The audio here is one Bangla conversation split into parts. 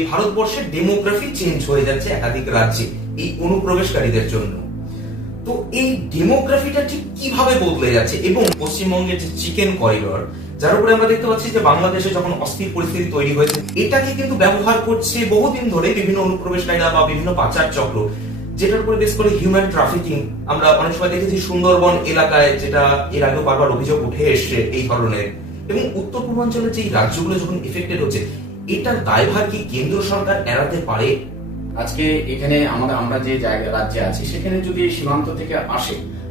ভারতবর্ষের ডেমোগ্রাফি চেঞ্জ হয়ে যাচ্ছে একাধিক রাজ্যে এই অনুপ্রবেশকারীদের জন্য। তো এই ডেমোগ্রাফিটা ঠিক কিভাবে বদলে যাচ্ছে এবং পশ্চিমবঙ্গের যে চিকেন করিডর, যার উপরে আমরা দেখতে পাচ্ছি যে বাংলাদেশে যখন অস্থির পরিস্থিতি তৈরি হয়েছে, এটাকে কিন্তু ব্যবহার করছে বহুদিন ধরে বিভিন্ন অনুপ্রবেশকারীরা বা বিভিন্ন পাচার চক্র, যেটার উপরে বেশ করে হিউম্যান ট্রাফিকিং। আমরা অনেক সময় দেখেছি সুন্দরবন এলাকায়, যেটা এর আগেও বারবার অভিযোগ উঠে এসছে এই ধরনের, এবং উত্তর পূর্বাঞ্চলের যে রাজ্যগুলো যখন এফেক্টেড হচ্ছে, এটার দায়ভার কি কেন্দ্র সরকার এড়াতে পারে? আজকে এখানে আমরা যে জায়গা রাজ্যে আছি, সেখানে যদি সীমান্ত থেকে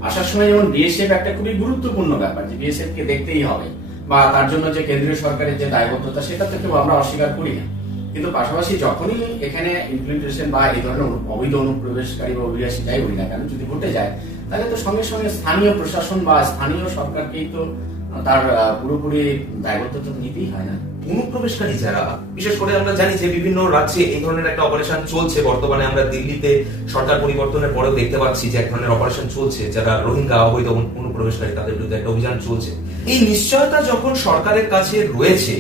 আসার সময় যেমন বিএসএফ একটা খুবই গুরুত্বপূর্ণ ব্যাপার, যে বিএসএফ কে দেখতেই হবে, বা তার জন্য যে কেন্দ্রীয় সরকারের যে দায়বদ্ধতা, সেটা থেকে আমরা অস্বীকার করি না। কিন্তু পাশাপাশি যখনই এখানে ইমপ্লিমেন্টেশন বা এই ধরনের অবৈধ অনুপ্রবেশকারী বা অভিবাসী যাই বলি না কেন, যদি ঘটে যায়, তাহলে তো সঙ্গে সঙ্গে স্থানীয় প্রশাসন বা স্থানীয় সরকারকেই তো তার পুরোপুরি দায়বদ্ধতা নিতেই হয় না। অনুপ্রবেশকারী যারা, বিশেষ করে আমরা জানি যে বিভিন্ন রাজ্যে এই ধরনের একটা অপারেশন চলছে। বর্তমানে আমরা দিল্লিতে সরকার পরিবর্তনের পরেও দেখতে পাচ্ছি যে এক ধরনের অপারেশন চলছে, যারা রোহিঙ্গা অবৈধ অনুপ্রবেশকারী, তাদের বিরুদ্ধে একটা অভিযান চলছে। এই নিশ্চয়তা যখন সরকারের কাছে রয়েছে,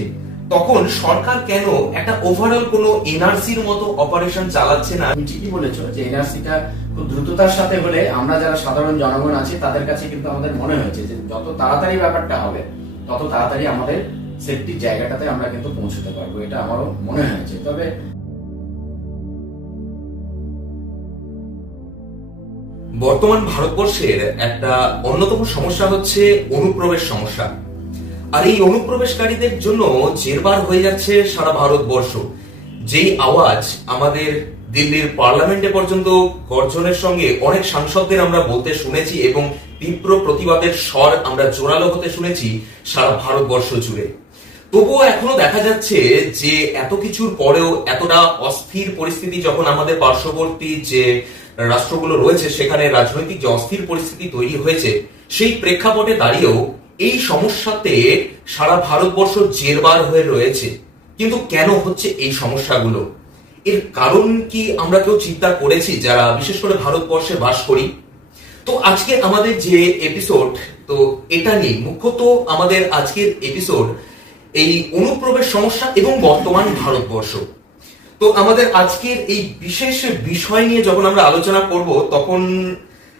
তখন সরকার কেন একটা ওভারঅল কোনো এনআরসির মতো অপারেশন চালাচ্ছে না? তুমি ঠিকই বলেছো যে এনআরসিটা খুব দ্রুততার সাথে হলে আমরা যারা সাধারণ জনগণ আছি, তাদের কাছে কিন্তু আমাদের মনে হয়েছে যে যত তাড়াতাড়ি ব্যাপারটা হবে, তত তাড়াতাড়ি আমাদের সেফটির জায়গাটাতে আমরা কিন্তু পৌঁছতে পারবো, এটা আমারও মনে হয়েছে। তবে বর্তমান ভারতবর্ষের একটা অন্যতম সমস্যা হচ্ছে অনুপ্রবেশ সমস্যা। আর এই অনুপ্রবেশকারীদের জন্য জেরবার হয়ে যাচ্ছে সারা ভারতবর্ষ। যেই আওয়াজ আমাদের দিল্লির পার্লামেন্টে পর্যন্ত গর্জনের সঙ্গে অনেক সাংসদদের আমরা বলতে শুনেছি, এবং তীব্র প্রতিবাদের স্বর আমরা জোরালো হতে শুনেছি সারা ভারতবর্ষ জুড়ে, তবুও এখনো দেখা যাচ্ছে যে এত কিছুর পরেও, এতটা অস্থির পরিস্থিতি যখন আমাদের পার্শ্ববর্তী যে রাষ্ট্রগুলো রয়েছে সেখানে রাজনৈতিক যে অস্থির পরিস্থিতি তৈরি হয়েছে, সেই প্রেক্ষাপটে দাঁড়িয়েও এই সমস্যাতে সারা ভারতবর্ষ জেরবার হয়ে রয়েছে। কিন্তু কেন হচ্ছে এই সমস্যাগুলো? এর কারণ কি আমরা কেউ চিন্তা করেছি, যারা বিশেষ করে ভারতবর্ষে বাস করি? তো আজকে আমাদের যে এপিসোড, তো এটা নিয়ে মুখ্যত আমাদের আজকের এপিসোড এই অনুপ্রবেশ সমস্যা এবং বর্তমান ভারতবর্ষ। তো আমাদের আজকের এই বিশেষ বিষয় নিয়ে যখন আমরা আলোচনা করব, তখন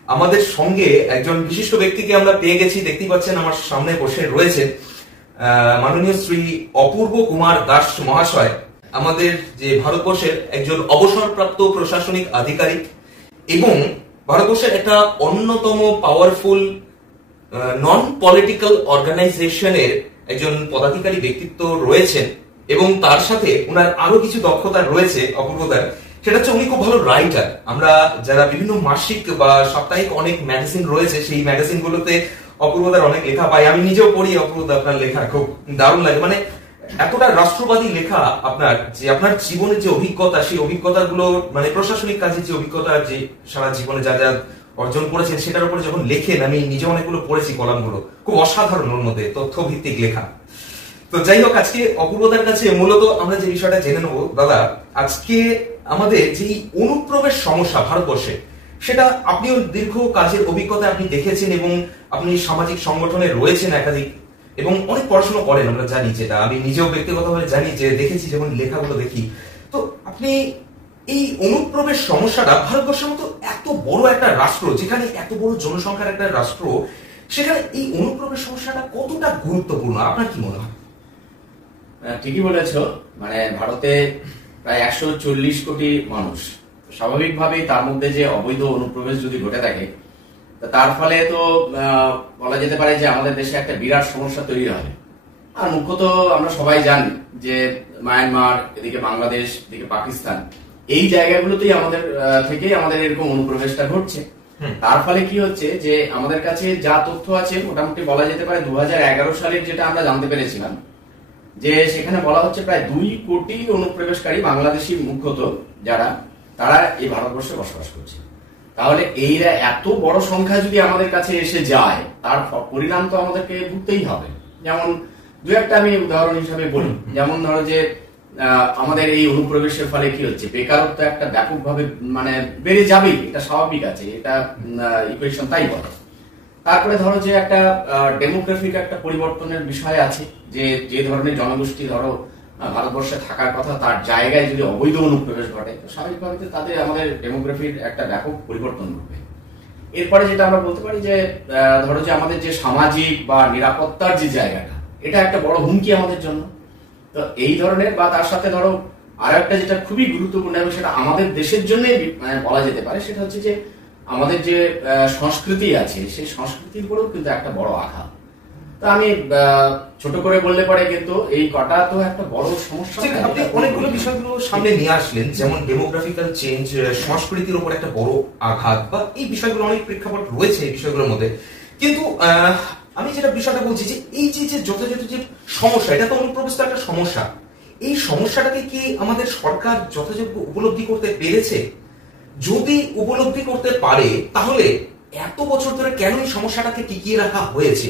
আমাদের সঙ্গে একজন বিশিষ্ট ব্যক্তিকে আমরা পেয়ে গেছি। দেখতেই পাচ্ছেন আমার সামনে বসে রয়েছে মাননীয় শ্রী অপূর্ব কুমার দাস মহাশয়, আমাদের যে ভারতবর্ষের একজন অবসরপ্রাপ্ত প্রশাসনিক আধিকারিক এবং ভারতবর্ষের একটা অন্যতম পাওয়ারফুল নন পলিটিক্যাল অর্গানাইজেশনের একজন পদাধিকারী ব্যক্তিত্ব রয়েছেন, এবং তার সাথে ওনার আরো কিছু দক্ষতা রয়েছে অপূর্বদার। সেটা হচ্ছে উনি খুব ভালো রাইটার। আমরা যারা বিভিন্ন মাসিক বা সাপ্তাহিক অনেক ম্যাগাজিন রয়েছে, সেই ম্যাগাজিন গুলোতে অপূর্বদার অনেক লেখা পাই। আমি নিজেও পড়ি অপূর্বদা, আপনার লেখা খুব দারুণ লাগে। মানে এতটা রাষ্ট্রবাদী লেখা আপনার, যে আপনার জীবনের যে অভিজ্ঞতা, সেই অভিজ্ঞতাগুলো, মানে প্রশাসনিক কাজের যে অভিজ্ঞতা, যে সারা জীবনে যা যা অর্জন করেছেন, সেটার উপরে যখন লেখেন, আমি নিজে অনেকগুলো পড়েছি কলামগুলো, খুব অসাধারণ ওর মধ্যে তথ্য ভিত্তিক লেখা। তো যাই হোক, আজকে অপূর্বদার কাছে মূলত আমরা যে বিষয়টা জেনে নেবো, দাদা, আজকে আমাদের যে অনুপ্রবেশ সমস্যা ভারতবর্ষে, সেটা আপনিও দীর্ঘ কাজের অভিজ্ঞতা আপনি দেখেছেন, এবং আপনি সামাজিক সংগঠনে রয়েছেন একাধিক, এবং অনেক পড়াশোনা করেন, আমরা জানি। যেটা আমি নিজেও ব্যক্তিগতভাবে জানি, যে দেখেছি যখন লেখাগুলো দেখি। তো আপনি এই অনুপ্রবেশ সমস্যাটা, ভারতবর্ষের মতো এত বড় একটা রাষ্ট্র, যেখানে এত বড় জনসংখ্যার একটা রাষ্ট্র, সেখানে এই অনুপ্রবেশ সমস্যাটা কতটা গুরুত্বপূর্ণ, আপনার কি মনে হয়? ঠিকই বলেছ। মানে ভারতে প্রায় 140 কোটি মানুষ, স্বাভাবিকভাবেই তার মধ্যে যে অবৈধ অনুপ্রবেশ যদি ঘটে থাকে, তার ফলে তো বলা যেতে পারে যে আমাদের দেশে একটা বিরাট সমস্যা তৈরি হয়। আর মুখ্যত আমরা সবাই জানি যে মায়ানমার, এদিকে বাংলাদেশ, এদিকে পাকিস্তান, এই জায়গাগুলোতেই আমাদের এরকম অনুপ্রবেশটা ঘটছে। তার ফলে কি হচ্ছে, যে আমাদের কাছে যা তথ্য আছে, মোটামুটি বলা যেতে পারে 2011 সালের যেটা আমরা জানতে পেরেছিলাম, যে সেখানে বলা হচ্ছে প্রায় 2 কোটি অনুপ্রবেশকারী বাংলাদেশি মুখ্যত যারা, তারা এই ভারতবর্ষে বসবাস করছে। তাহলে এইরা এত বড় সংখ্যা যদি আমাদের কাছে এসে যায়, তার পরিণাম তো আমাদেরকে ভুগতেই হবে। যেমন দু একটা আমি উদাহরণ হিসাবে বলি। যেমন ধরো যে আমাদের এই অনুপ্রবেশের ফলে কি হচ্ছে, বেকারত্ব একটা ব্যাপকভাবে মানে বেড়ে যাবেই, এটা স্বাভাবিক আছে, এটা ইকুয়েশন তাই বলে। তারপরে ধরো যে একটা ডেমোগ্রাফিক একটা পরিবর্তনের বিষয় আছে, যে ধরনের জনগোষ্ঠী ধরো ভারতবর্ষে থাকার কথা, তার জায়গায় যদি অবৈধ অনুপ্রবেশ ঘটে, তো স্বাভাবিকভাবে তাদের আমাদের ডেমোগ্রাফির একটা ব্যাপক পরিবর্তন ঘটবে। এরপরে যেটা আমরা বলতে পারি যে ধরো যে আমাদের যে সামাজিক বা নিরাপত্তার যে জায়গাটা, এটা একটা বড় হুমকি আমাদের জন্য। তো এই ধরনের, বা তার সাথে ধরো আরো একটা যেটা খুবই গুরুত্বপূর্ণ এবং সেটা আমাদের দেশের জন্যই বলা যেতে পারে, সেটা হচ্ছে যে আমাদের যে সংস্কৃতি আছে, সেই সংস্কৃতির উপরেও কিন্তু একটা বড় আঘাত। তো আমি ছোট করে বললে পরে কিন্তু এই কটা তো একটা বড় সমস্যা। আপনি অনেকগুলো বিষয়গুলো সামনে নিয়ে আসলেন, যেমন ডেমোগ্রাফিক্যাল চেঞ্জ, সংস্কৃতির উপর একটা বড় আঘাত, বা এই বিষয়গুলো অনেক প্রেক্ষাপট রয়েছে এই বিষয়গুলোর মধ্যে। কিন্তু আমি যেটা বিষয়টা বলছি যে এই যে যথাযথ যে সমস্যা, এটা তো অনুপ্রবেশ তো একটা সমস্যা, এই সমস্যাটাকে কি আমাদের সরকার যথাযথ উপলব্ধি করতে পেরেছে? যদি উপলব্ধি করতে পারে, তাহলে এত বছর ধরে কেন এই সমস্যাটাকে টিকিয়ে রাখা হয়েছে?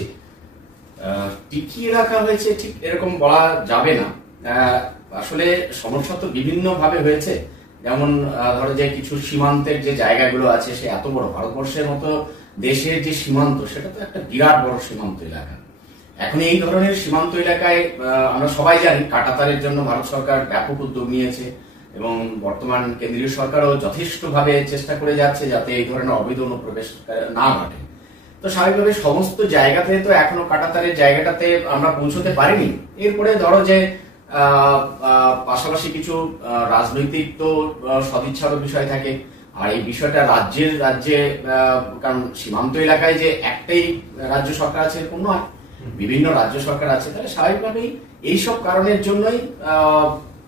টিকিয়ে রাখা হয়েছে ঠিক এরকম বলা যাবে না। আসলে সমস্যা তো বিভিন্ন ভাবে হয়েছে। যেমন ধরো যে কিছু সীমান্তের যে জায়গাগুলো আছে, সে এত বড় ভারতবর্ষের মতো দেশের যে সীমান্ত, সেটা তো একটা বিরাট বড় সীমান্ত এলাকা। এখন এই ধরনের সীমান্ত এলাকায় আমরা সবাই জানি কাঁটাতারের জন্য ভারত সরকার ব্যাপক উদ্যোগ নিয়েছে, এবং বর্তমান কেন্দ্রীয় সরকারও যথেষ্টভাবে চেষ্টা করে যাচ্ছে যাতে এই ধরনের অবৈধ অনুপ্রবেশ না ঘটে। তো স্বাভাবিকভাবে সমস্ত জায়গাতে তো এখনো কাঁটাতারের জায়গাটাতে আমরা পৌঁছতে পারিনি। এরপরে ধরো যে পাশাপাশি কিছু রাজনৈতিক তো সদিচ্ছারও বিষয় থাকে, আর এই বিষয়টা রাজ্যে কারণ সীমান্ত এলাকায় যে একটাই রাজ্য সরকার আছে এরকম নয়, বিভিন্ন রাজ্য সরকার আছে। তাহলে স্বাভাবিকভাবেই এইসব কারণের জন্যই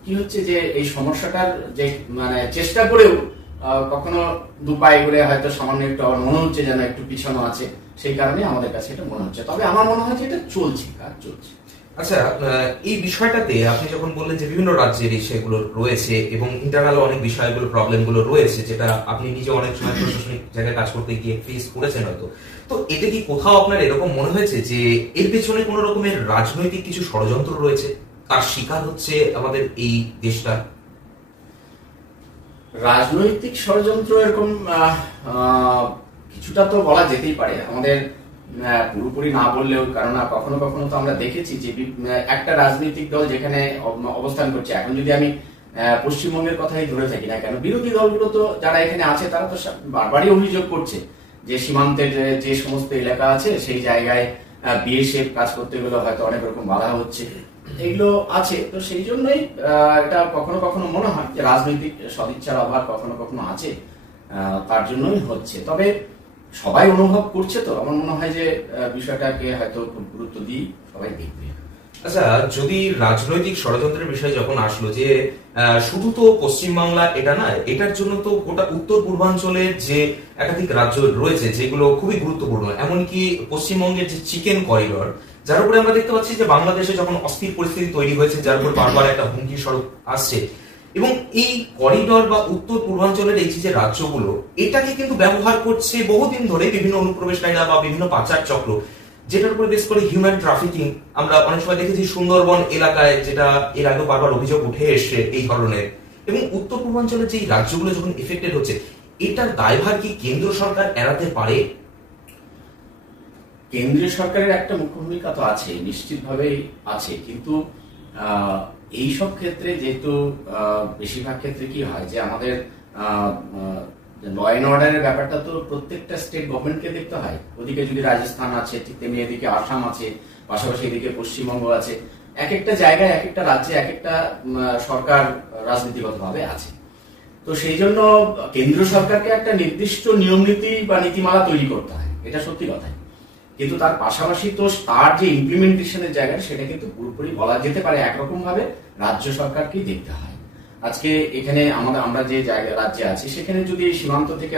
কি হচ্ছে যে এই সমস্যাটার যে চেষ্টা করেও কখনো দুপায়ে ঘুরে হয়তো সামান্য একটু মনে হচ্ছে যেন একটু পিছানো আছে, সেই কারণে আমাদের কাছে এটা মনে হচ্ছে। তবে আমার মনে হয় যে এটা কাজ চলছে। আচ্ছা, এই বিষয়টাতে আপনি যখন বললেন যে বিভিন্ন রাজ্যের এই সেগুলো রয়েছে এবং ইন্টারনাল অনেক বিষয়গুলো প্রবলেমগুলো রয়েছে, যেটা আপনি নিজে অনেক সময় প্রশাসনিক জায়গায় কাজ করতে গিয়ে ফেস করেছেন হয়তো, তো এটা কি কোথাও আপনার এরকম মনে হয়েছে যে এর পেছনে কোনো রকমের রাজনৈতিক কিছু ষড়যন্ত্র রয়েছে, তার শিকার হচ্ছে আমাদের এই দেশটা? রাজনৈতিক ষড়যন্ত্র এরকম কিছুটা তো বলা যেতেই পারে, আমাদের পুরোপুরি না বললেও, কারণ কখনো কখনো তো আমরা দেখেছি যে একটা রাজনৈতিক দল যেখানে অবস্থান করছে, এখন যদি আমি পশ্চিমবঙ্গের কথাই ধরে থাকি না কেন, বিরোধী দলগুলো তো যারা এখানে আছে তারা তো বারবারই অভিযোগ করছে যে সীমান্তের যে সমস্ত এলাকা আছে সেই জায়গায় বিএসএফ কাজ করতে গেলে হয়তো অনেক রকম বাধা হচ্ছে, এগুলো আছে। তো সেই জন্যই এটা কখনো কখনো মনে হয় যে রাজনৈতিক সদিচ্ছার অভাব কখনো কখনো আছে, তার জন্যই হচ্ছে। তবে সবাই অনুভব করছে, তো আমার মনে হয় যে বিষয়টাকে হয়তো খুব গুরুত্ব দিই, সবাই দেখবে। আচ্ছা, যদি রাজনৈতিক ষড়যন্ত্রের বিষয় যখন আসলো, যে শুধু তো পশ্চিমবাংলা এটা না, এটার জন্য তো গোটা উত্তর পূর্বাঞ্চলের যে একাধিক রাজ্য রয়েছে যেগুলো খুবই গুরুত্বপূর্ণ, এমনকি পশ্চিমবঙ্গের যে চিকেন করিডর, যার উপরে আমরা দেখতে পাচ্ছি যে বাংলাদেশে যখন অস্থির পরিস্থিতি তৈরি হয়েছে, যার উপর বারবার একটা হুমকি স্বরূপ আসছে, এবং এই করিডর বা উত্তর পূর্বাঞ্চলের এই যে রাজ্যগুলো, এটাকে কিন্তু ব্যবহার করছে বহুদিন ধরে বিভিন্ন অনুপ্রবেশকারীরা বা বিভিন্ন পাচার চক্র, যেটার উপর বেস করে হিউম্যান ট্রাফিকিং। আমরা অনেক সময় দেখেছি সুন্দরবন এলাকায়, যেটা এর আগে বারবার অভিযোগ উঠে এসছে এই ধরনের, এবং উত্তর পূর্বাঞ্চলের যে রাজ্যগুলো যখন এফেক্টেড হচ্ছে, এটার দায়ভার কি কেন্দ্র সরকার এড়াতে পারে? কেন্দ্রীয় সরকারের একটা মুখ্য ভূমিকা তো আছে, নিশ্চিতভাবেই আছে, কিন্তু এইসব ক্ষেত্রে যেহেতু বেশিরভাগ ক্ষেত্রে কি হয় যে আমাদের ল অ্যান্ড অর্ডারের ব্যাপারটা তো প্রত্যেকটা স্টেট গভর্নমেন্টকে দেখতে হয়। ওদিকে যদি রাজস্থান আছে, ঠিক তেমনি এদিকে আসাম আছে, পাশাপাশি এদিকে পশ্চিমবঙ্গ আছে, এক একটা জায়গায় এক একটা রাজ্যে এক একটা সরকার রাজনীতিগতভাবে আছে। তো সেই জন্য কেন্দ্রীয় সরকারকে একটা নির্দিষ্ট নিয়ম নীতি বা নীতিমালা তৈরি করতে হয়, এটা সত্যি কথাই। কিন্তু তার পাশাপাশি তো তার যে ইমপ্লিমেন্টেশনের জায়গা, সেটা কিন্তু পুরোপুরি বলা যেতে পারে একরকম ভাবে রাজ্য সরকারকেই দেখতে হয়। আজকে এখানে আমরা যে জায়গা রাজ্যে আছি, সেখানে যদি সীমান্ত থেকে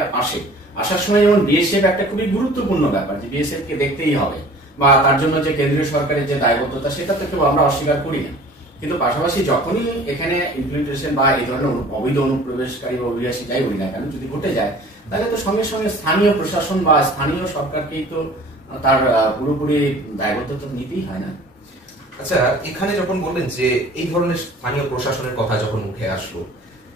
আসার সময় যেমন বিএসএফ একটা খুবই গুরুত্বপূর্ণ ব্যাপার, যে বিএসএফ কে দেখতেই হবে, বা তার জন্য যে কেন্দ্রীয় সরকারের যে দায়বদ্ধতা, সেটা তো কেউ আমরা অস্বীকার করি না। কিন্তু পাশাপাশি যখনই এখানে ইমপ্লিমেন্টেশন বা এই ধরনের অবৈধ অনুপ্রবেশকারী বা অভিবাসী যাই বলি না কেন যদি ঘটে যায়, তাহলে তো সঙ্গে সঙ্গে স্থানীয় প্রশাসন বা স্থানীয় সরকারকেই তো তার পুরোপুরি দায়বদ্ধতা নিতেই হয় না। আচ্ছা, এখানে যখন বললেন যে এই ধরনের স্থানীয় প্রশাসনের কথা যখন উঠে আসলো,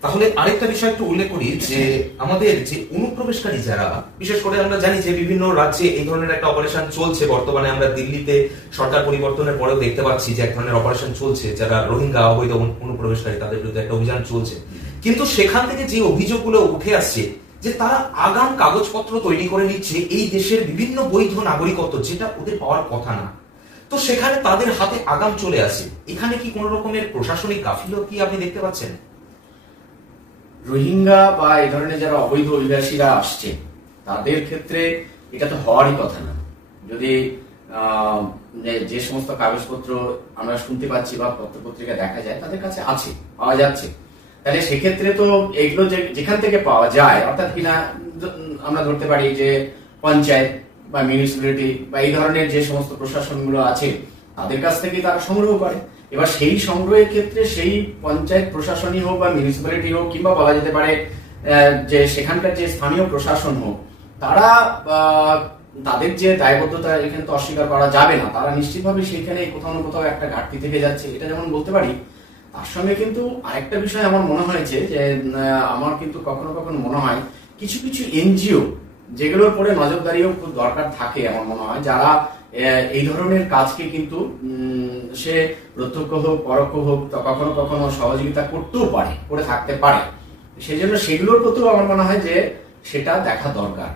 তাহলে আরেকটা বিষয় একটু উল্লেখ করি যে আমাদের যে অনুপ্রবেশকারী যারা, বিশেষ করে আমরা জানি যে বিভিন্ন রাজ্যে এই ধরনের একটা অপারেশন চলছে বর্তমানে। আমরা দিল্লিতে সরকার পরিবর্তনের পরেও দেখতে পাচ্ছি যে এক ধরনের অপারেশন চলছে, যারা রোহিঙ্গা অবৈধ অনুপ্রবেশকারী তাদের বিরুদ্ধে একটা অভিযান চলছে। কিন্তু সেখান থেকে যে অভিযোগগুলো উঠে আসছে যে তারা আগাম কাগজপত্র তৈরি করে নিচ্ছে এই দেশের বিভিন্ন বৈধ নাগরিকত্ব, যেটা ওদের পাওয়ার কথা না, তো সেখানে তাদের হাতে আগাম চলে আসে। এখানে কি কোন রকমের প্রশাসনিক গাফিলতি আপনি দেখতে পাচ্ছেন? রোহিঙ্গা বা এই ধরনের যারা অবৈধ অভিবাসীরা আসছে তাদের ক্ষেত্রে এটা তো হওয়ারই কথা না। যদি যে সমস্ত কাগজপত্র আমরা শুনতে পাচ্ছি বা পত্রপত্রিকা দেখা যায় তাদের কাছে আছে, পাওয়া যাচ্ছে, তাহলে সেক্ষেত্রে তো এগুলো যেখান থেকে পাওয়া যায়, অর্থাৎ কিনা আমরা ধরতে পারি যে পঞ্চায়েত বা মিউনিসিপ্যালিটি বা এই ধরনের যে সমস্ত প্রশাসনগুলো আছে তাদের কাছ থেকে তারা সংগ্রহ করে। এবার সেই সংগ্রহের ক্ষেত্রে সেই পঞ্চায়েত প্রশাসনই হোক বা মিউনিসিপ্যালিটি হোক কিংবা বলা যেতে পারে যে সেখানকার যে স্থানীয় প্রশাসন হোক, তারা তাদের যে দায়বদ্ধতা এখানে তো অস্বীকার করা যাবে না, তারা নিশ্চিতভাবে সেখানে কোথাও না কোথাও একটা ঘাটতি থেকে যাচ্ছে, এটা যেমন বলতে পারি। তার সঙ্গে কিন্তু আরেকটা বিষয় আমার মনে হয়েছে যে আমার কিন্তু কখনো কখনো মনে হয় কিছু কিছু এনজিও যেগুলোর পরে নজরদারিও খুব দরকার থাকে আমার মনে হয়, যারা এই ধরনের কাজকে কিন্তু সে প্রত্যক্ষ হোক পরোক্ষ হোক কখনো কখনো সহযোগিতা করতেও পারে, করে থাকতে পারে। সেই জন্য সেগুলোর প্রতিও আমার মনে হয় যে সেটা দেখা দরকার।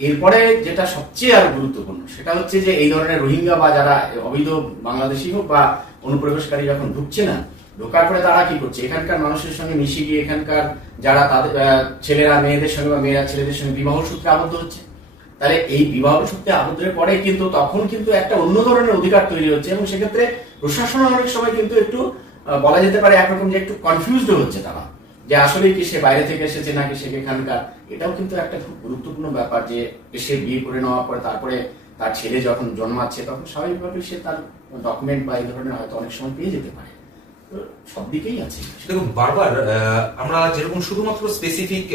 এরপরে যেটা সবচেয়ে আর গুরুত্বপূর্ণ সেটা হচ্ছে যে এই ধরনের রোহিঙ্গা বা যারা অবৈধ বাংলাদেশি হোক বা অনুপ্রবেশকারী যখন ঢুকছে না, ঢোকার পরে তারা কি করছে, এখানকার মানুষের সঙ্গে মিশে গিয়ে এখানকার যারা তাদের ছেলেরা মেয়েদের সঙ্গে বা মেয়েরা ছেলেদের সঙ্গে বিবাহ সূত্রে আবদ্ধ হচ্ছে। তাহলে এই বিবাহ সূত্রে আবদ্ধের পরে কিন্তু তখন কিন্তু একটা অন্য ধরনের অধিকার তৈরি হচ্ছে, এবং সেক্ষেত্রে প্রশাসন অনেক সময় কিন্তু একটু বলা যেতে পারে একরকম যে একটু কনফিউজড হচ্ছে তারা, যে আসলে কি সে বাইরে থেকে এসেছে নাকি সে এখানকার। এটাও কিন্তু একটা খুব গুরুত্বপূর্ণ ব্যাপার যে সে বিয়ে করে নেওয়ার পরে তারপরে তার ছেলে যখন জন্মাচ্ছে তখন স্বাভাবিকভাবে সে তার ডকুমেন্ট বা এই ধরনের হয়তো অনেক সময় পেয়ে যেতে পারে। সব দিকেই আছে। দেখুন, বারবার আমরা যেরকম শুধুমাত্র স্পেসিফিক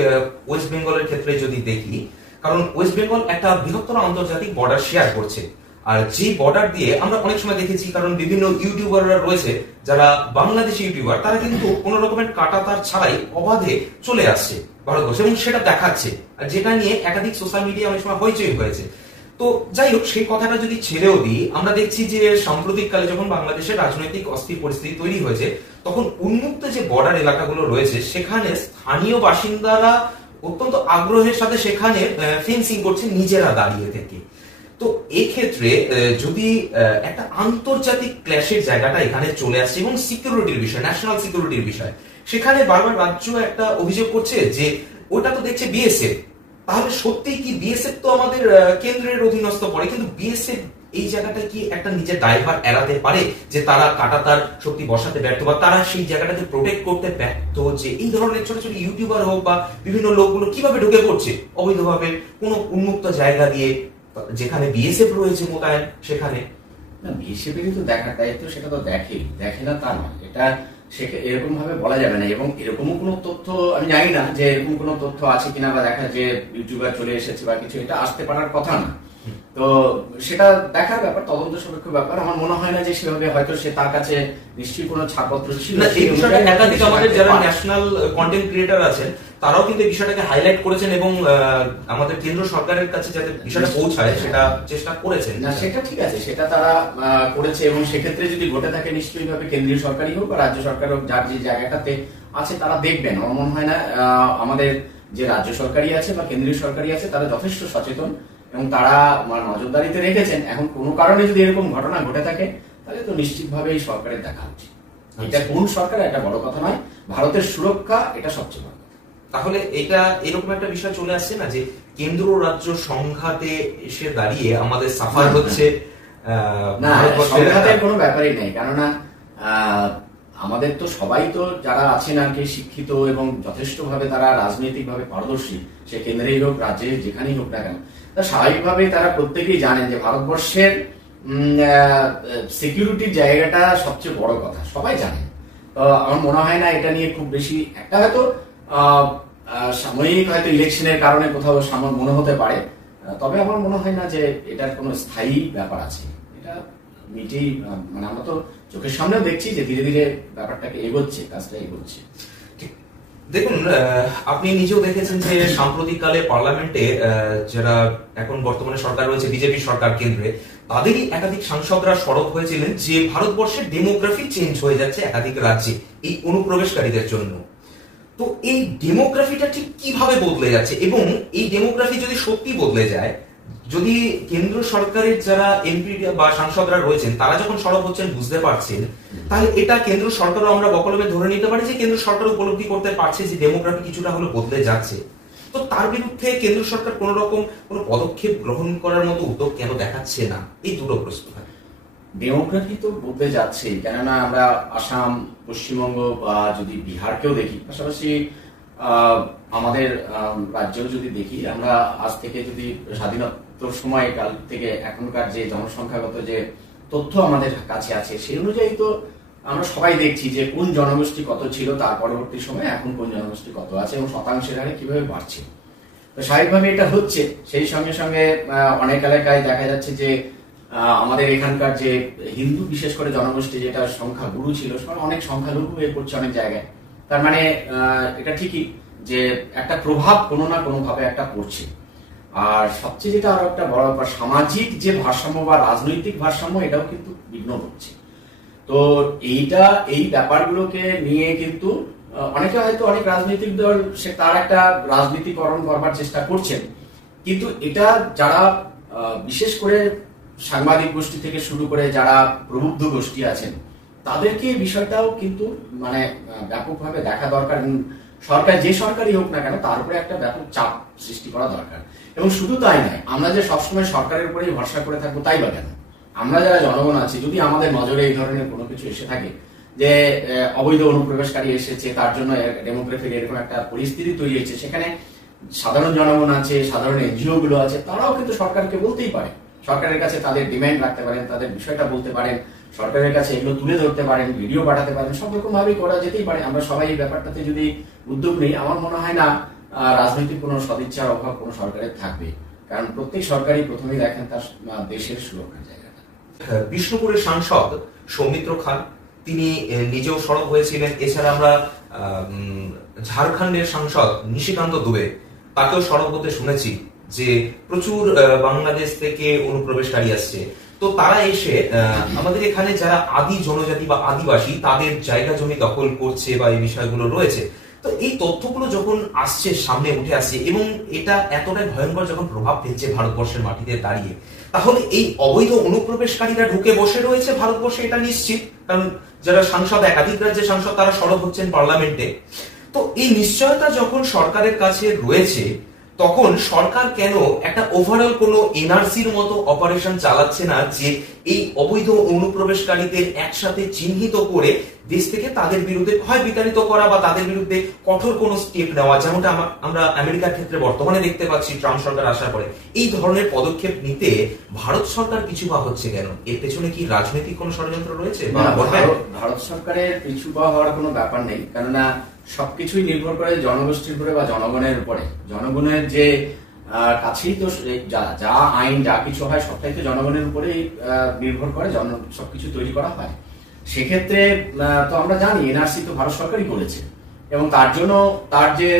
ওয়েস্ট বেঙ্গলের ক্ষেত্রে যদি দেখি, কারণ ওয়েস্ট বেঙ্গল একটা বৃহত্তর আন্তর্জাতিক বর্ডার শেয়ার করছে, আর যে বর্ডার দিয়ে আমরা অনেক সময় দেখেছি, কারণ বিভিন্ন ইউটিউবাররা রয়েছে যারা বাংলাদেশি ইউটিউবার, তারা কিন্তু কোন রকমের কাটাতার ছাড়াই অবাধে চলে আসছে ভারতবর্ষে এবং সেটা দেখাচ্ছে, আর যেটা নিয়ে একাধিক সোশ্যাল মিডিয়া অনেক সময় হইচই হয়েছে। তো যাই হোক, সেই কথাটা যদি ছেড়েও দিই, আমরা দেখছি যে সাম্প্রতিককালে যখন বাংলাদেশের রাজনৈতিক অস্থির পরিস্থিতি তৈরি হয়েছে, তখন উন্মুক্ত যে বর্ডার এলাকাগুলো রয়েছে সেখানে স্থানীয় বাসিন্দারা অত্যন্ত আগ্রহের সাথে সেখানে ফেন্সিং করছে নিজেরা দাঁড়িয়ে থেকে। তো এক্ষেত্রে যদি একটা আন্তর্জাতিক ক্ল্যাশের জায়গাটা এখানে চলে আসছে এবং সিকিউরিটির বিষয়, ন্যাশনাল সিকিউরিটির বিষয়, সেখানে বারবার রাজ্য একটা অভিযোগ করছে যে ওটা তো দেখছে বিএসএফ। তাহলে সত্যি কি বিএসএফ তো আমাদের কেন্দ্রের অধীনস্থ পড়ে, কিন্তু বিএসএফ এই জায়গাটা কি একটা নিজের দায়ভার এড়াতে পারে যে তারা কাটাতার শক্তি বসাতে ব্যর্থ বা তারা সেই জায়গাটাকে প্রোটেক্ট করতে ব্যর্থ, যে এই ধরনের ছোট ছোট ইউটিউবার হোক বা বিভিন্ন লোকগুলো কিভাবে ঢুকে পড়ছে অবৈধভাবে কোন উন্মুক্ত জায়গা দিয়ে যেখানে বিএসএফ রয়েছে মোতায়েন সেখানে? না, বিএসএফ তো দেখার দায়িত্ব, সেটা তো দেখে না তা নয়, এটা এরকম ভাবে বলা যাবে না। এবং এরকমও কোনো তথ্য আমি জানি না যে এরকম কোনো তথ্য আছে কিনা বা দেখা যে ইউটিউবার চলে এসেছে বা কিছু, এটা আসতে পারার কথা না। তো সেটা দেখার ব্যাপার, তদন্ত সাপেক্ষ ব্যাপার। আমার মনে হয় না যে সেভাবে হয়তো সে তার কাছে নিশ্চয়ই কোনো ছাড়পত্র ছিল। এই বিষয়টা একাধিক আমাদের যারা ন্যাশনাল কন্টেন্ট ক্রিয়েটর আছেন তারাও কিন্তু এই বিষয়টাকে হাইলাইট করেছেন এবং আমাদের কেন্দ্র সরকারের কাছে যাতে বিষয়টা পৌঁছায় সেটা চেষ্টা করেছেন। না, সেটা ঠিক আছে, সেটা তারা করেছে এবং সেক্ষেত্রে যদি ঘটে থাকে নিশ্চয়ই ভাবে কেন্দ্রীয় সরকারই হোক বা রাজ্য সরকার হোক, যার যে জায়গাটাতে আছে তারা দেখবেন। আমার মনে হয় না আমাদের যে রাজ্য সরকারই আছে বা কেন্দ্রীয় সরকারই আছে তারা যথেষ্ট সচেতন এবং তারা নজরদারিতে রেখেছেন। এখন কোনো কারণে যদি এরকম ঘটনা ঘটে থাকে তাহলে তো নিশ্চিতভাবেই সরকারের দেখা উচিত। এটা কোন সরকার এটা বড় কথা নয়, ভারতের সুরক্ষা এটা সবচেয়ে বড়। তাহলে এটা এরকম একটা বিষয় চলে আসছে না যে কেন্দ্র রাজ্য সংঘাতে এসে দাঁড়িয়ে আমাদের সাফার হচ্ছে? না, সংঘাতের কোনো ব্যাপারই নেই, কেননা আমাদের তো সবাই তো যারা আছেন আর কি শিক্ষিত এবং যথেষ্ট ভাবে তারা রাজনৈতিক ভাবে পারদর্শী, সে কেন্দ্রেই হোক রাজ্যে যেখানেই হোক না কেন, তা স্বাভাবিকভাবে তারা প্রত্যেকেই জানেন যে ভারতবর্ষের সিকিউরিটির জায়গাটা সবচেয়ে বড় কথা, সবাই জানেন। তো আমার মনে হয় না এটা নিয়ে খুব বেশি একটা হয়তো সাময়িক হয়তো ইলেকশনের কারণে কোথাও মনে হতে পারে, তবে আমার মনে হয় না যে এটার কোনো স্থায়ী ব্যাপার আছে। এটা মিটেই আমরা তো চোখের সামনেও দেখছি যে ধীরে ধীরে ব্যাপারটাকে এগোচ্ছে, কাজটা এগোচ্ছে। দেখুন, আপনি নিজেও দেখেছেন যে সাম্প্রতিককালে পার্লামেন্টে যারা এখন বর্তমানে সরকার রয়েছে, বিজেপি সরকার কেন্দ্রে, তাদেরই একাধিক সাংসদরা সরব হয়েছিলেন যে ভারতবর্ষের ডেমোগ্রাফি চেঞ্জ হয়ে যাচ্ছে একাধিক রাজ্যে এই অনুপ্রবেশকারীদের জন্য। তো এই ডেমোগ্রাফিটা ঠিক কিভাবে বদলে যাচ্ছে, এবং এই ডেমোগ্রাফি যদি সত্যি বদলে যায়, যদি কেন্দ্র সরকারের যারা এমপি বা সাংসদরা রয়েছেন তারা যখন সরব হচ্ছেন বুঝতে পারছেন, তাহলে এটা কেন্দ্র সরকারও আমরা বকলমে ধরে নিতে পারি যে কেন্দ্র সরকার উপলব্ধি করতে পারছে যে ডেমোগ্রাফি কিছুটা হলো বদলে যাচ্ছে। তো তার বিরুদ্ধে কেন্দ্র সরকার কোন রকম কোন পদক্ষেপ গ্রহণ করার মতো উদ্যোগ কেন দেখাচ্ছে না? এই দুটো প্রশ্ন থাকে। ডেমোগ্রাফি তো বদলে যাচ্ছে, কেননা আমরা আসাম, পশ্চিমবঙ্গ বা যদি বিহারকেও দেখি, পাশাপাশি আমাদের রাজ্যেও যদি দেখি, আমরা আজ থেকে যদি স্বাধীনতার সময় কাল থেকে এখনকার যে জনসংখ্যাগত যে তথ্য আমাদের কাছে আছে সেই অনুযায়ী তো আমরা সবাই দেখছি যে কোন জনগোষ্ঠী কত ছিল তার পরবর্তী সময়ে এখন কোন জনগোষ্ঠী কত আছে এবং শতাংশের হারে কিভাবে বাড়ছে। তো স্বাভাবিকভাবে এটা হচ্ছে। সেই সঙ্গে সঙ্গে অনেক এলাকায় দেখা যাচ্ছে যে আমাদের এখানকার যে হিন্দু বিশেষ করে জনগোষ্ঠী যেটা সংখ্যা গুরু ছিল, অনেক সংখ্যালঘু হয়ে পড়ছে অনেক জায়গায়। তার মানে এটা ঠিকই যে একটা প্রভাব কোনো না কোনো ভাবে একটা পড়ছে। আর সবচেয়ে যেটা আরো একটা বড় ব্যাপার, সামাজিক যে ভারসাম্য বা রাজনৈতিক ভারসাম্য, এটাও কিন্তু বিঘ্ন হচ্ছে। তো এই ব্যাপারগুলোকে নিয়ে কিন্তু অনেকে হয়তো অনেক রাজনৈতিক দল সে তার একটা রাজনীতিকরণ করবার চেষ্টা করছেন, কিন্তু এটা যারা বিশেষ করে সাংবাদিক গোষ্ঠী থেকে শুরু করে যারা প্রবুদ্ধ গোষ্ঠী আছেন তাদেরকে বিষয়টাও কিন্তু মানে ব্যাপকভাবে দেখা দরকার। সরকার যে সরকারই হোক না কেন তার উপরে একটা ব্যাপক চাপ সৃষ্টি করা দরকার। এবং শুধু তাই নয়, আমরা যে সবসময় সরকারের উপরেই ভরসা করে থাকবো তাই বা কেন? আমরা যারা জনগণ আছি, যদি আমাদের নজরে এই ধরনের কোনো কিছু এসে থাকে যে অবৈধ অনুপ্রবেশকারী এসেছে, তার জন্য ডেমোগ্রাফিক এরকম একটা পরিস্থিতি তৈরি হয়েছে, সেখানে সাধারণ জনগণ আছে, সাধারণ এনজিও গুলো আছে, তারাও কিন্তু সরকারকে বলতেই পারে, সরকারের কাছে তাদের ডিমান্ড রাখতে পারেন, তাদের বিষয়টা বলতে পারেন, সরকারের কাছে এগুলো তুলে ধরতে পারেন, ভিডিও পাঠাতে পারেন, সব রকম ভাবেই করা যেতেই পারে। আমরা সবাই এই ব্যাপারটাতে যদি উদ্যোগ নেই, আমার মনে হয় না রাজনৈতিক কোনো সদিচ্ছার অভাব কোনো সরকারের থাকবে, কারণ প্রত্যেক সরকারই প্রথমেই দেখেন তার দেশের সুরক্ষার জায়গাটা। বিষ্ণুপুরের সাংসদ সৌমিত্র খান তিনি নিজেও সরব হয়েছিলেন। এছাড়া আমরা ঝাড়খণ্ডের সাংসদ নিশিকান্ত দুবে তাকেও সরব হতে শুনেছি যে প্রচুর বাংলাদেশ থেকে অনুপ্রবেশকারী আসছে। তো তারা এসে আমাদের এখানে যারা আদি জনজাতি বা আদিবাসী তাদের জায়গা জমি দখল করছে বা এই বিষয়গুলো রয়েছে। তো এই তথ্যগুলো যখন আসছে, সামনে উঠে আসছে, এবং এটা এতটাই ভয়ঙ্কর যখন প্রভাব ফেলছে ভারতবর্ষের মাটিতে দাঁড়িয়ে, তাহলে এই অবৈধ অনুপ্রবেশকারীরা ঢুকে বসে রয়েছে ভারতবর্ষে, এটা নিশ্চিত। কারণ যারা সাংসদ, একাধিক রাজ্যের সাংসদ, তারা সরব হচ্ছেন পার্লামেন্টে। তো এই নিশ্চয়তা যখন সরকারের কাছে রয়েছে, তখন সরকার কেন একটা ওভারঅল কোনো এনআরসির মতো অপারেশন চালাচ্ছে না, যে এই অবৈধ অনুপ্রবেশকারীদের একসাথে চিহ্নিত করে দেশ থেকে তাদের বিরুদ্ধে হয় বিতাড়িত করা বা তাদের বিরুদ্ধে কঠোর কোনো স্টেপ নেওয়া, যেমনটা আমরা আমেরিকার ক্ষেত্রে বর্তমানে দেখতে পাচ্ছি ট্রাম্প সরকার আসার পরে। এই ধরনের পদক্ষেপ নিতে ভারত সরকার পিছু পা হচ্ছে কেন? এর পেছনে কি রাজনৈতিক কোনো ষড়যন্ত্র রয়েছে? ভারত সরকারের পিছু পা হওয়ার কোনো ব্যাপার নেই, কেননা সবকিছুই নির্ভর করে জনগোষ্ঠীর উপরে বা জনগণের উপরে। জনগণের যে কাছেই তো যা আইন যা কিছু হয় সবটাই তো জনগণের উপরেই নির্ভর করে, সবকিছু তৈরি করা হয়। সেক্ষেত্রে তো আমরা জানি এনআরসি তো ভারত সরকারই করেছে, এবং তার জন্য তার যে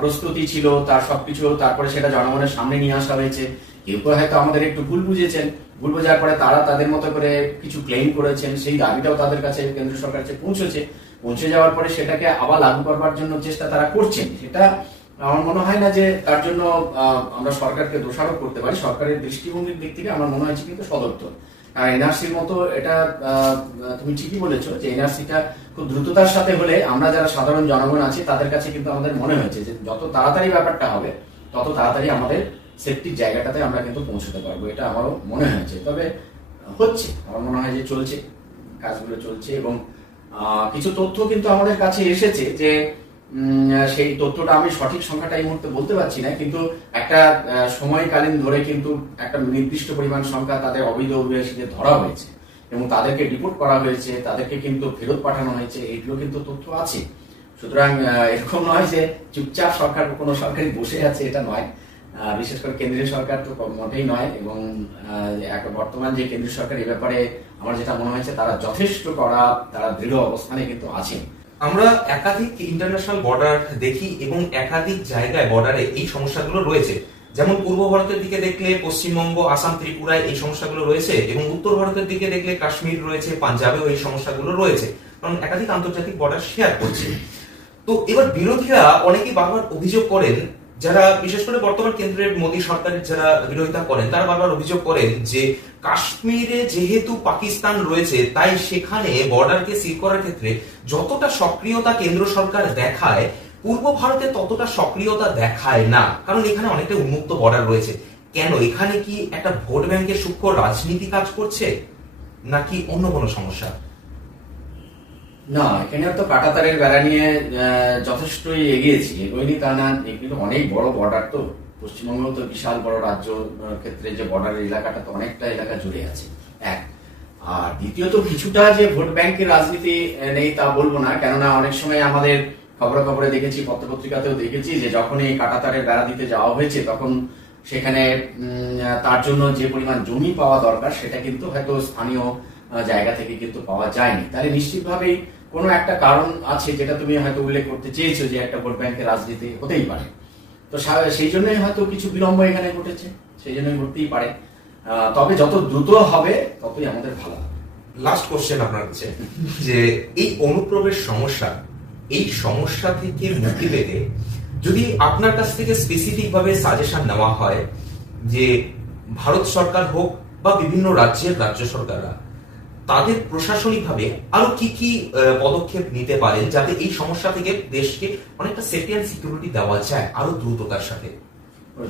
প্রস্তুতি ছিল তার সবকিছু, তারপরে সেটা জনগণের সামনে নিয়ে আসা হয়েছে। কেউ হয়তো আমাদের একটু ভুল বুঝেছেন, ভুল বোঝার পরে তারা তাদের মতো করে কিছু ক্লেম করেছেন, সেই দাবিটাও তাদের কাছে কেন্দ্র সরকার কাছে পৌঁছে যাওয়ার পরে সেটাকে আবার লাগু করবার জন্য চেষ্টা তারা করছেন। সেটা আমার মনে হয় না যে তার জন্য আমরা সরকারকে দোষারোপ করতে পারি। সরকারের দৃষ্টিভঙ্গির দিক থেকে আমার মনে হয়েছে কিন্তু সদর্থক। আর এনআরসির মতো এটা তুমি ঠিকই বলেছো যে এনআরসিটা খুব দ্রুততার সাথে হলে আমরা যারা সাধারণ জনগণ আছি তাদের কাছে কিন্তু আমাদের মনে হয়েছে যে যত তাড়াতাড়ি ব্যাপারটা হবে তত তাড়াতাড়ি আমাদের সেফটির জায়গাটাতে আমরা কিন্তু পৌঁছতে পারবো, এটা আমারও মনে হয়েছে। তবে হচ্ছে, আমার মনে হয় যে চলছে, কাজগুলো চলছে, এবং কিছু তথ্য কিন্তু আমাদের কাছে এসেছে যে সেই তথ্যটা আমি সঠিক সংখ্যাটা এই মুহূর্তে বলতে পারছি না, কিন্তু একটা সময়কালীন ধরে কিন্তু একটা নির্দিষ্ট পরিমাণ সংখ্যা তাদের অবৈধ অভিবাসীদের ধরা হয়েছে এবং তাদেরকে ডিপোর্ট করা হয়েছে, তাদেরকে কিন্তু ফেরত পাঠানো হয়েছে, এইগুলো কিন্তু তথ্য আছে। সুতরাং এরকম নয় যে চুপচাপ সরকার, কোনো সরকারই বসে আছে, এটা নয়। বিশেষ করে কেন্দ্রীয় সরকার তো মোটেই নয়, এবং বর্তমান যে কেন্দ্রীয় সরকার এ ব্যাপারে আমার যেটা মনে হয়েছে তারা যথেষ্ট করা, তারা দৃঢ় অবস্থানে কিন্তু আছেন। আমরা একাধিক ইন্টারন্যাশনাল বর্ডার দেখি এবং একাধিক জায়গায় বর্ডারে এই সমস্যাগুলো রয়েছে। যেমন পূর্ব ভারতের দিকে দেখলে পশ্চিমবঙ্গ, আসাম, ত্রিপুরায় এই সমস্যাগুলো রয়েছে এবং উত্তর ভারতের দিকে দেখলে কাশ্মীর রয়েছে, পাঞ্জাবেও এই সমস্যাগুলো রয়েছে, কারণ একাধিক আন্তর্জাতিক বর্ডার শেয়ার করছে। তো এবার বিরোধীরা অনেকেই বারবার অভিযোগ করেন, যারা বিশেষ করে বর্তমান কেন্দ্রের মোদী সরকারের যারা বিরোধিতা করেন তারা বারবার অভিযোগ করেন যে কাশ্মীরে যেহেতু পাকিস্তান রয়েছে তাই সেখানে বর্ডারকে সিল করার ক্ষেত্রে যতটা সক্রিয়তা কেন্দ্র সরকার দেখায় পূর্ব ভারতে ততটা সক্রিয়তা দেখায় না, কারণ এখানে অনেকটা উন্মুক্ত বর্ডার রয়েছে। কেন? এখানে কি একটা ভোট ব্যাংকের সূক্ষ্ম রাজনীতি কাজ করছে নাকি অন্য কোনো সমস্যা? না, এখানে তো কাঁটাতারের বেড়া নিয়ে যথেষ্টই এগিয়েছি, এগোয়নি তা না, কিন্তু অনেক বড় বর্ডার। তো পশ্চিমবঙ্গ তো বিশাল বড় রাজ্য, ক্ষেত্রে যে বর্ডারের এলাকাটা তো অনেকটা এলাকা জুড়ে আছে, এক। আর দ্বিতীয়ত কিছুটা যে ভোট ব্যাংকের রাজনীতি নেই তা বলবো না, কেননা অনেক সময় আমাদের খবরে দেখেছি, পত্রপত্রিকাতেও দেখেছি যে যখনই কাঁটাতারের বেড়া দিতে যাওয়া হয়েছে তখন সেখানে তার জন্য যে পরিমাণ জমি পাওয়া দরকার সেটা কিন্তু হয়তো স্থানীয় জায়গা থেকে কিন্তু পাওয়া যায়নি। তাহলে নিশ্চিতভাবেই কোনো একটা কারণ আছে যেটা তুমি হয়তো উল্লেখ করতে চেয়েছো যে একটা ভোট ব্যাংকের রাজনীতি হতেই পারে। তো সেই জন্যই হয়তো কিছু বিলম্ব এখানে ঘটেছে, সেই জন্যই ঘটতেই পারে। তবে যত দ্রুত হবে ততই আমাদের ভালো হবে। লাস্ট কোশ্চেন আপনার কাছে, যে এই অনুপ্রবেশ সমস্যা, এই সমস্যা থেকে মুক্তি পেতে যদি আপনার কাছ থেকে স্পেসিফিক ভাবে সাজেশন নেওয়া হয় যে ভারত সরকার হোক বা বিভিন্ন রাজ্যের রাজ্য সরকাররা তাদের প্রশাসনিকভাবে আরো কি কি পদক্ষেপ নিতে পারেন যাতে এই সমস্যা থেকে দেশকে অনেকটা সেফটি এন্ড সিকিউরিটি দেওয়া যায় আরো দ্রুততার সাথে?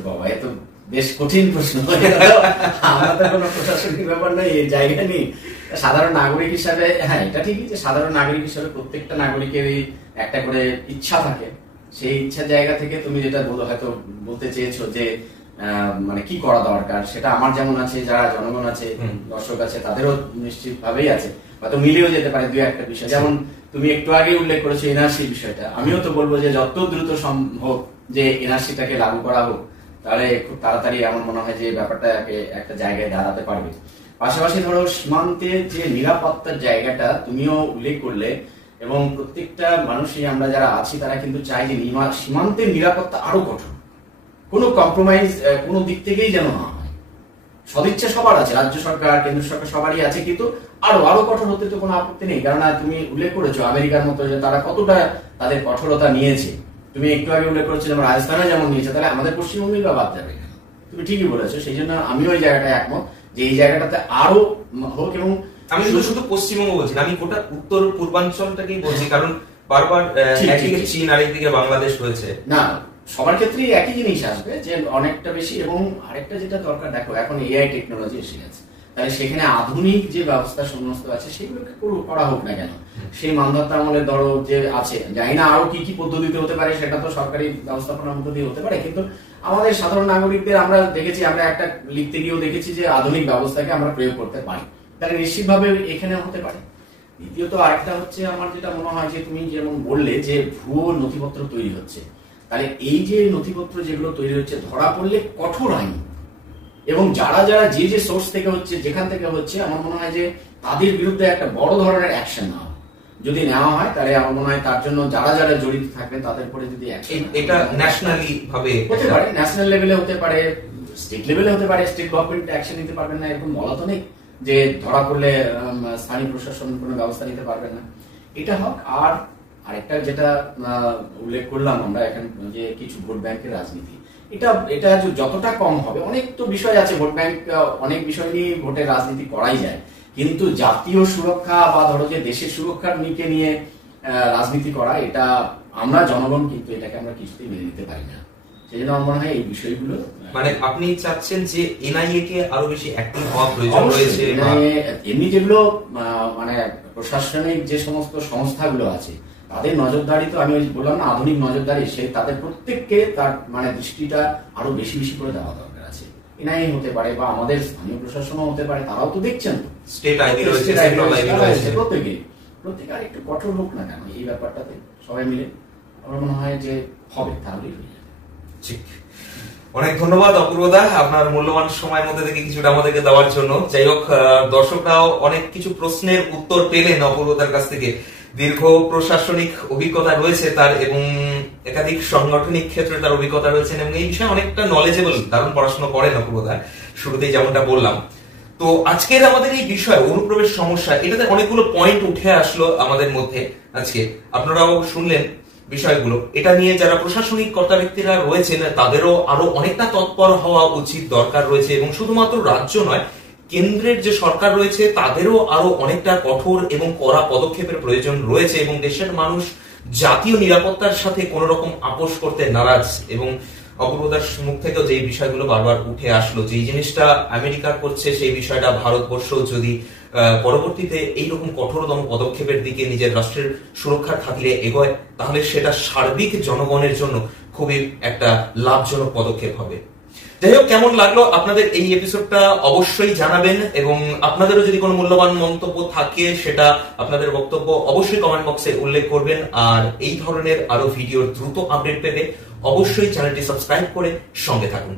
বাবা, এ তো বেশ কঠিন প্রশ্ন। আমরা তো কোনো প্রশাসনিক ব্যাপার নেই, এই জায়গা নেই। সাধারণ নাগরিক হিসাবে হ্যাঁ, এটা ঠিকই যে সাধারণ নাগরিক হিসাবে প্রত্যেকটা নাগরিকেরই একটা করে ইচ্ছা থাকে। সেই ইচ্ছার জায়গা থেকে তুমি যেটা হয়তো বলতে চেয়েছো যে মানে কি করা দরকার, সেটা আমার যেমন আছে, যারা জনগণ আছে, দর্শক আছে, তাদেরও নিশ্চিত ভাবেই আছে, হয়তো মিলেও যেতে পারে দুই একটা বিষয়। যেমন তুমি একটু আগে উল্লেখ করেছো এনআরসি বিষয়টা, আমিও তো বলবো যে যত দ্রুত সম্ভব যে এনআরসিটাকে লাগু করা হোক, তাহলে খুব তাড়াতাড়ি আমার মনে হয় যে ব্যাপারটাকে একটা জায়গায় দাঁড়াতে পারবে। পাশাপাশি ধরো সীমান্তে যে নিরাপত্তার জায়গাটা তুমিও উল্লেখ করলে, এবং প্রত্যেকটা মানুষই আমরা যারা আছি তারা কিন্তু চাই যে সীমান্তের নিরাপত্তা আরো কঠোর, কোনো কম্প্রোমাইজ কোনো দিক থেকেই যেন না হয়। সদিচ্ছা সবার আছে, রাজ্য সরকার, কেন্দ্র সরকার সবারই আছে, কিন্তু আরো কঠোর হতে তো কোনো আপত্তি নেই। কেননা তুমি উল্লেখ করেছো আমেরিকার মতো যে তারা কতটা তাদের কঠোরতা নিয়েছে, তুমি একটু আগে উল্লেখ করেছো যেমন রাজস্থানে যেমন নিয়েছে, তাহলে আমাদের পশ্চিমবঙ্গে বা বাদ যাবে। তুমি ঠিকই বলেছো, সেই জন্য আমিও ওই জায়গাটায় একমত যে এই জায়গাটাতে আরো হোক। এবং আমি শুধু পশ্চিমবঙ্গ বলছি না, আমি গোটা উত্তর পূর্বাঞ্চলটাকেই বলছি, কারণ বারবার একদিকে চীন আরেকদিকে বাংলাদেশ রয়েছে। না, সবার ক্ষেত্রেই একই জিনিস আসবে যে অনেকটা বেশি। এবং আরেকটা যেটা দরকার, দেখো এখন এআই টেকনোলজি এসে গেছে, তাহলে সেখানে আধুনিক যে ব্যবস্থা সমস্ত আছে সেগুলোকে করা হোক না কেন। সেই মানধাত্তা আমলের ধরো যে আছে, জানি না আরো কি কি পদ্ধতিতে হতে পারে, সেটা তো সরকারি ব্যবস্থাপনার মধ্যে দিয়ে হতে পারে, কিন্তু আমাদের সাধারণ নাগরিকদের আমরা দেখেছি, আমরা একটা লিখতে গিয়েও দেখেছি যে আধুনিক ব্যবস্থাকে আমরা প্রয়োগ করতে পারি, তাহলে নিশ্চিতভাবে এখানে হতে পারে। দ্বিতীয়ত আরেকটা হচ্ছে আমার যেটা মনে হয় যে তুমি যেমন বললে যে ভুয়ো নথিপত্র তৈরি হচ্ছে, তাহলে এই যে নথিপত্র যেগুলো তৈরি হচ্ছে ধরা পড়লে কঠোর আইন, এবং যারা যে সোর্স থেকে হচ্ছে, যেখান থেকে হচ্ছে, আমার মনে হয় যে তাদের বিরুদ্ধে একটা বড় ধরনের অ্যাকশন নেওয়া যদি নেওয়া হয়, তাহলে আমার মনে হয় তার জন্য যারা জড়িত থাকবেন তাদের উপরে যদি এটা ন্যাশনালি ভাবে হতে পারে, ন্যাশনাল লেভেলে হতে পারে, স্টেট লেভেলে হতে পারে। স্টেট গভর্নমেন্ট অ্যাকশন নিতে পারবেন না এরকম বলা তো নেই যে ধরা পড়লে স্থানীয় প্রশাসন কোনো ব্যবস্থা নিতে পারবেন না, এটা হোক। আর আরেকটা যেটা উল্লেখ করলাম আমরা এখন, যে কিছু ভোট ব্যাংকের রাজনীতি, এটা যতটা কম হবে, অনেক তো বিষয় আছে, ভোট ব্যাংক অনেক বিষয় নিয়ে ভোটের রাজনীতি করাই যায়, কিন্তু জাতীয় সুরক্ষা বা ধরো যে দেশের সুরক্ষার নিয়ে রাজনীতি করা, এটা আমরা জনগণ কিন্তু এটাকে আমরা কিছুতেই মেনে নিতে পারি না। সেই জন্য আমার মনে হয় এই বিষয়গুলো, মানে আপনি চাচ্ছেন যে এনআইএ কে আরো বেশি অ্যাক্টিভ হওয়া প্রয়োজন রয়েছে। এমনি যেগুলো মানে প্রশাসনিক যে সমস্ত সংস্থাগুলো আছে তাদের নজরদারি, তো আমি বললাম না আধুনিক নজরদারি, সে তাদের প্রত্যেককে তার মানে দৃষ্টিটা আরো বেশি করে দেওয়া দরকার আছে। এনআইএ হতে পারে বা আমাদের স্থানীয় প্রশাসনও হতে পারে, তারাও তো দেখছেন, স্টেট আইডি রয়েছে, প্রত্যেকে আর একটু কঠোর হোক না কেন এই ব্যাপারটাতে, সবাই মিলে আমার মনে হয় যে হবে, তাহলেই হয়ে যাবে। ঠিক, অনেক ধন্যবাদ অপূর্বদা আপনার মূল্যবান সময়ের মধ্যে থেকে কিছুটা আমাদেরকে দেওয়ার জন্য। যাই হোক, দর্শকরাও অনেক কিছু প্রশ্নের উত্তর পেলেন অপূর্বদার কাছ থেকে, দীর্ঘ প্রশাসনিক অভিজ্ঞতা রয়েছে তার এবং একাধিক সাংগঠনিক ক্ষেত্রে তার অভিজ্ঞতা রয়েছে এবং এই বিষয়ে অনেকটা নলেজেবল, দারুণ পড়াশোনা করেন অপূর্বদা, শুরুতেই যেমনটা বললাম। তো আজকের আমাদের এই বিষয় অনুপ্রবেশ সমস্যা, এটাতে অনেকগুলো পয়েন্ট উঠে আসলো আমাদের মধ্যে আজকে, আপনারাও শুনলেন বিষয়গুলো। এটা নিয়ে যারা প্রশাসনিক কর্তা ব্যক্তিরা রয়েছেন তাদেরও আরো অনেকটা তৎপর হওয়া উচিত, দরকার রয়েছে, এবং শুধুমাত্র রাজ্য নয়, কেন্দ্রের যে সরকার রয়েছে তাদেরও আরো অনেকটা কঠোর এবং কড়া পদক্ষেপের প্রয়োজন রয়েছে এবং দেশের মানুষ জাতীয় নিরাপত্তার সাথে কোন রকম আপোষ করতে নারাজ। এবং অপূর্বদার মুখ থেকেও যে বিষয়গুলো বারবার উঠে আসলো, যে জিনিসটা আমেরিকা করছে সেই বিষয়টা ভারতবর্ষ যদি পরবর্তীতে এইরকম কঠোরতম পদক্ষেপের দিকে নিজের রাষ্ট্রের সুরক্ষার খাতিরে এগোয়, তাহলে সেটা সার্বিক জনগণের জন্য খুবই একটা লাভজনক পদক্ষেপ হবে। যাই হোক, কেমন লাগলো আপনাদের এই এপিসোডটা অবশ্যই জানাবেন, এবং আপনাদেরও যদি কোনো মূল্যবান মন্তব্য থাকে সেটা আপনাদের বক্তব্য অবশ্যই কমেন্ট বক্সে উল্লেখ করবেন। আর এই ধরনের আরো ভিডিওর দ্রুত আপডেট পেতে অবশ্যই চ্যানেলটি সাবস্ক্রাইব করে সঙ্গে থাকুন।